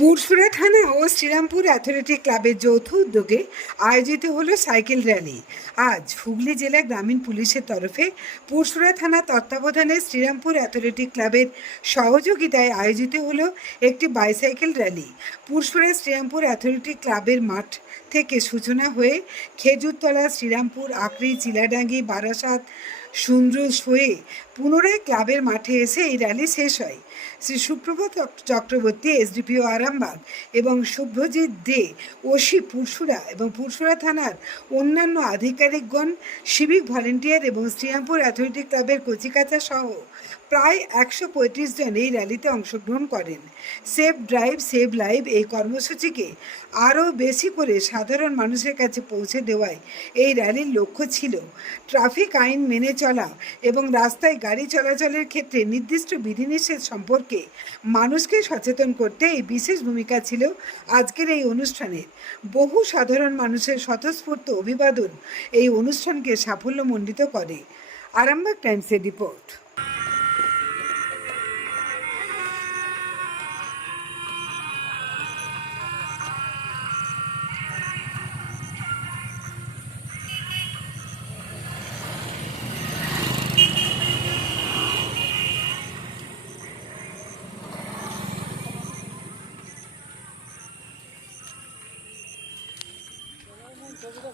পুরসুরা থানা ও শ্রীরামপুর অ্যাথলেটিক ক্লাবের যৌথ উদ্যোগে আয়োজিত হলো সাইকেল র্যালি। আজ হুগলি জেলা গ্রামীণ পুলিশের তরফে পুরসুরা থানা তত্ত্বাবধানে শ্রীরামপুর অ্যাথলেটিক ক্লাবের সহযোগিতায় আয়োজিত হলো একটি bicycle rally. Pursura Srirampur athletic ক্লাবের মাঠ থেকে সূচনা হয়ে খেজুরতলা, শ্রীরামপুর আকরি চিলাডাঙ্গি, বারাসাত সুন্দ্রুস হয়ে পুনরায় ক্লাবের মাঠে এসে এই র্যালি শেষ হয়। শ্রী সুপ্রভাত চক- চক্রবর্তী, এসডিপিও আরামবাগ এবং শুভ্রজিৎ দে, ওসি পুরসুরা এবং পুরসুরা থানার অন্যান্য আধিকারিকগণ সিভিক ভলেন্টিয়ার এবং শ্রীরামপুর অ্যাথলেটিক ক্লাবের কচিকাচা সহ প্রায় একশো পঁয়ত্রিশ জন এই র্যালিতে অংশগ্রহণ করেন। সেভ ড্রাইভ, সেভ লাইভ এই কর্মসূচিকে আরও বেশি করে সাধারণ মানুষের কাছে পৌঁছে দেওয়ায় এই র্যালির লক্ষ্য ছিল। ট্রাফিক আইন মেনে চলা এবং রাস্তায় গাড়ি চলাচলের ক্ষেত্রে নির্দিষ্ট বিধিনিষেধ সম্পর্কে মানুষকে সচেতন করতে এই বিশেষ ভূমিকা ছিল আজকের এই অনুষ্ঠানের। বহু সাধারণ মানুষের স্বতঃস্ফূর্ত অভিবাদন এই অনুষ্ঠানকে সাফল্যমণ্ডিত করে। আরামবাগ টাইমসের রিপোর্ট। একবারই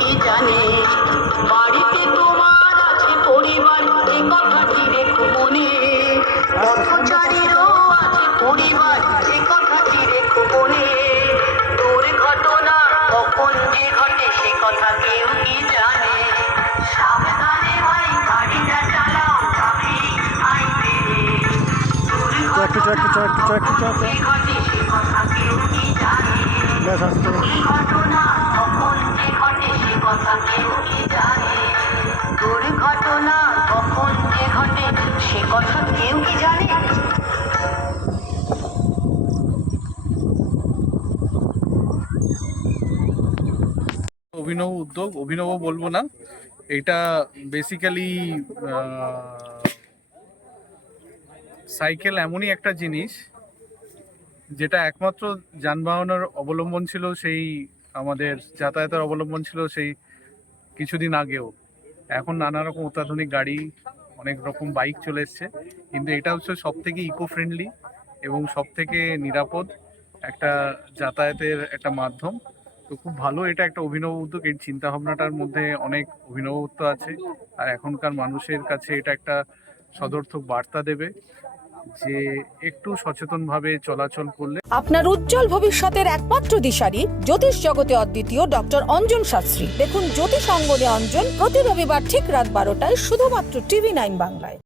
কি জানে। বাড়িতে তোমার আছে পরিবার এ কথাটি রেখো মনে। পথচারীরও আছে পরিবার এ কথাটি রেখো মনে। দুর্ঘটনা কখন যে ঘটে সে কথা কেউ কি জানে। সাবধানে ভাই গাড়িটা চালাও কথা কেউ কি জানে। কখন যে অভিনব উদ্যোগ অভিনব বলব না। এটা বেসিক্যালি সাইকেল এমনই একটা জিনিস, যেটা একমাত্র যানবাহনের অবলম্বন ছিল সেই, আমাদের যাতায়াতের অবলম্বন ছিল সেই কিছুদিন আগেও। এখন নানা রকম অত্যাধুনিক গাড়ি, অনেক রকম বাইক চলে এসছে। কিন্তু এটা হচ্ছে সব থেকে ইকো ফ্রেন্ডলি এবং সব থেকে নিরাপদ একটা যাতায়াতের একটা মাধ্যম। তো খুব ভালো এটা একটা অভিনব উদ্যোগ। এই চিন্তা ভাবনাটার মধ্যে অনেক অভিনবত্ব আছে। আর এখনকার মানুষের কাছে এটা একটা সদর্থক বার্তা দেবে যে একটু সচেতনভাবে চলাচল করলে আপনার উজ্জ্বল ভবিষ্যতের একমাত্র দিশারি জ্যোতিষ জগতে অদ্বিতীয় ডক্টর অঞ্জন শাস্ত্রী। দেখুন জ্যোতিষ অঙ্গনে অঞ্জন প্রতি রবিবার ঠিক রাত বারোটায় শুধুমাত্র টিভি নাইন বাংলায়।